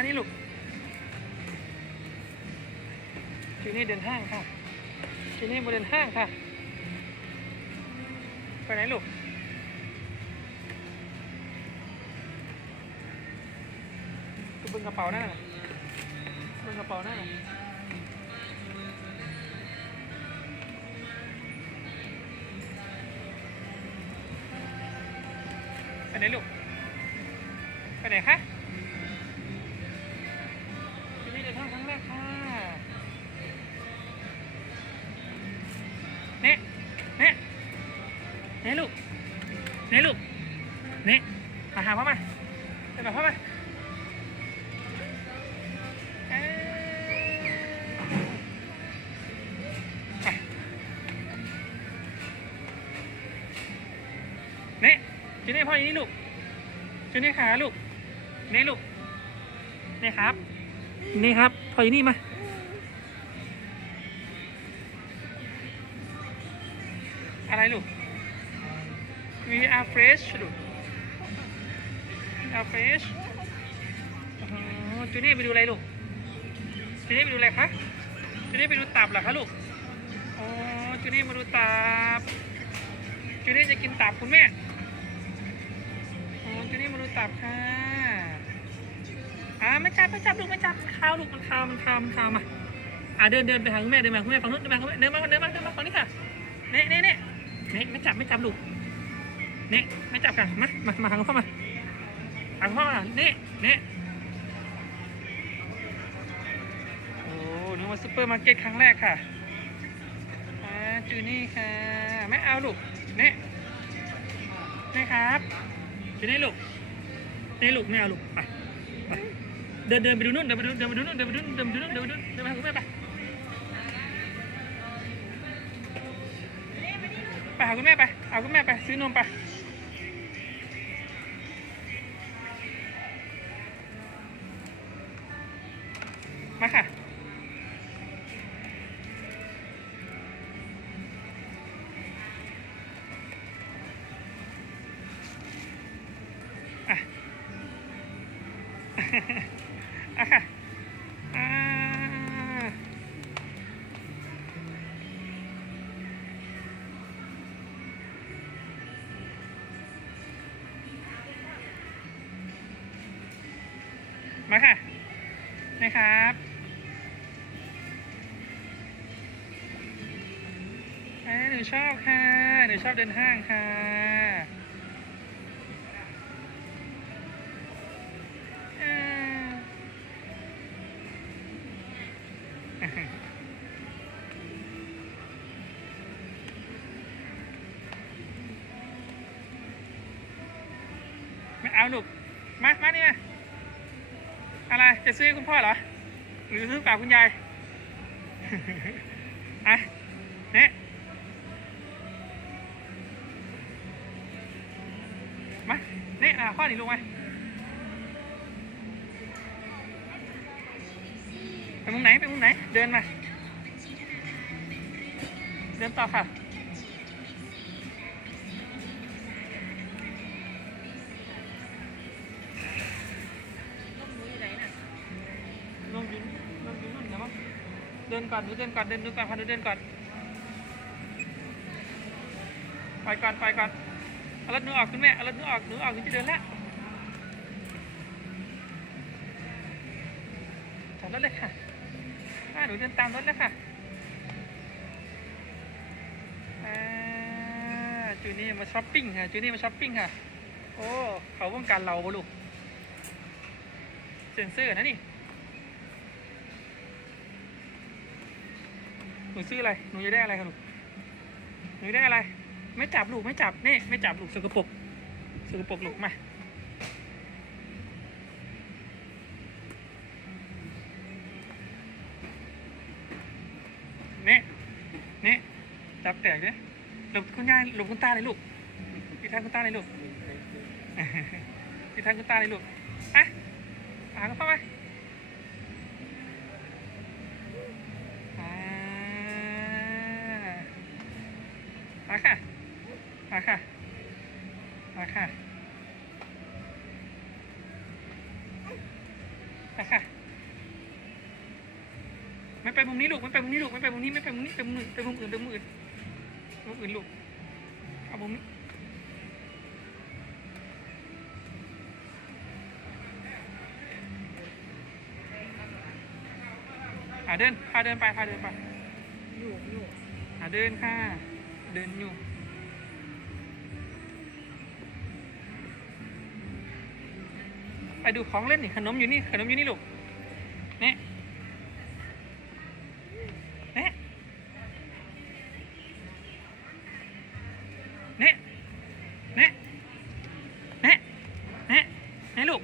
มานี่ลูกจูนี่เดินห้างค่ะจูนี่มาเดินห้างค่ะ ไปไหนลูกกูเบิ่งกระเป๋านั่นน่ะเบิ่งกระเป๋านั่นน่ะไปไหนลูก ไปไหนคะ ไปกับพ่อมาเอ้ยไปเน่จูเน่พ่ออยู่นี่ลูกจูเน่ขาลูกเน่ลูกเน่ครับ นี่ครับพ่ออยู่นี่มาอะไรลูก we are fresh ลูก we are fresh อ๋อจูเน่ไปดูอะไรลูกจูนี่ไปดูอะไรคะจูนี่ไปดูตับเหรอคะลูกอ๋อจูนี่มาดูตับจูนี่จะกินตับคุณแม่อ๋อจูนี่มาดูตับค่ะอ่าไม่จับไม่จับลูกไม่จับมันคาวลูกมันคาวมันคาวมันคาวมาอ่าเดินเดินไปหาคุณแม่เดินมาคุณแม่ฝั่งนู้นเดินมาคุณแม่เดินมาเดินมาเดินมาฝั่งนี้ค่ะเน่เน่เน่เน่ไม่จับไม่จับลูกเน่ไม่จับค่ะมามามาหาคุณพ่อมาหา คุณพ่อมาเน่เน่โอ้นึกว่าซูเปอร์มาร์เก็ตครั้งแรกค่ะอ่าจูนี่ค่ะไม่เอาลูกนี่นี่ครับจูนี่ลูกนี่ลูกไม่เอาลูกไปไปเดินเดินไปดูนู่นเดินไปดูเดินไปดูนู่นเดินไปดูนู่นเดินไปดูนู่นเดินไปดูนู่นเดินไปหาคุณแม่ไปไปหาคุณแม่ไปเอาคุณแม่ไปซื้อนมไป มาค่ะ อะ อะค่ะอ่ามาค่ะนะครับ หนูชอบค่ะหนูชอบเดินห้างค่ะไม่เอาลูกมามานี่มาอะไร จะซื้อให้คุณพ่อเหรอ หรือซื้อฝากคุณยาย อะเนี่ย นี่ยอะพ่อนี้ลูกมไปมุมไหนไปมุมไหน เดินมา เดินต่อค่ะลงยู่ไหนลงยู่ลงอยู่นู่นนะมั้งเดินก่อนหนูเดินก่อนเดินดูก่อนค่ะหนูเดินก่อนไปก่อนไปก่อน เอารถหนูออกคุณแม่เอารถหนูออกหนูออกหนูจะเดินแล้วจอดรถเลยค่ะอ่าหนูเดินตามรถแล้วค่ะอ่าจูนี่มาช้อปปิ้งค่ะจูนี่มาช้อปปิ้งค่ะ โอ้เขาวงการเราบ่ลูกเซ็นเซอร์นะนี่หนูซื้ออะไรหนูจะได้อะไรครับลูกหนูได้อะไร ไม่จับลูกไม่จับนี่ไม่จับลูกสกปรกสกปรกลูกมาเนี่นี่จับแตกเนี่ยหลบคุณยายหลบคุณตาเลยลูกอีกทางคุณตาเลยลูกอีกทางคุณตาเลยลูกอะหาเข้าไปอ่ามาค่ะ มาค่ะ มาค่ะไปค่ะ ไม่ไปมุมนี้ลูกไม่ไปมุมนี้ลูกไม่ไปมุมนี้ไม่ไปมุมนี้ไปมุมอื่นไปมุมอื่นไปมุมอื่นมุมอื่นลูกเอามุมนี้อ่าเดินพาเดินไปพาเดินไปอยู่อยู่อ่าเดินค่ะ เดินอยู่ ไปดูของเล่นนี่ขนมอยู่นี่ขนมอยู่นี่ลูกเนี่ยเนี่ยเนี่ยเนี่ยเนี่ยเนี่ยเนี่ลูก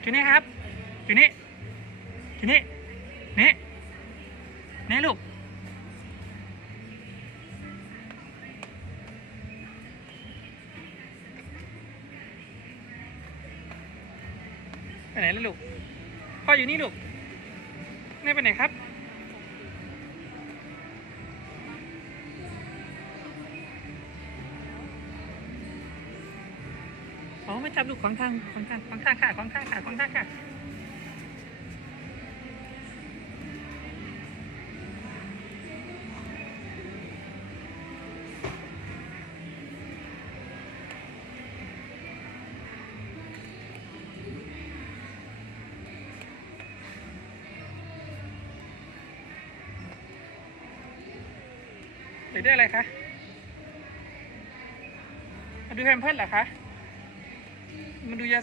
อยู่นี่ครับอยู่นี่อยู่นี่เนี่ยเนี่ยลูก ไปไหนแล้วลูก พ่ออยู่นี่ลูกแม่ไปไหนครับ อ๋อไม่จับลูกของทางของทางของทางค่ะของทางค่ะของทางค่ะ หรือได้อะไรคะมาดูแพมเพิร์ดเหรอคะมาดูยาสระ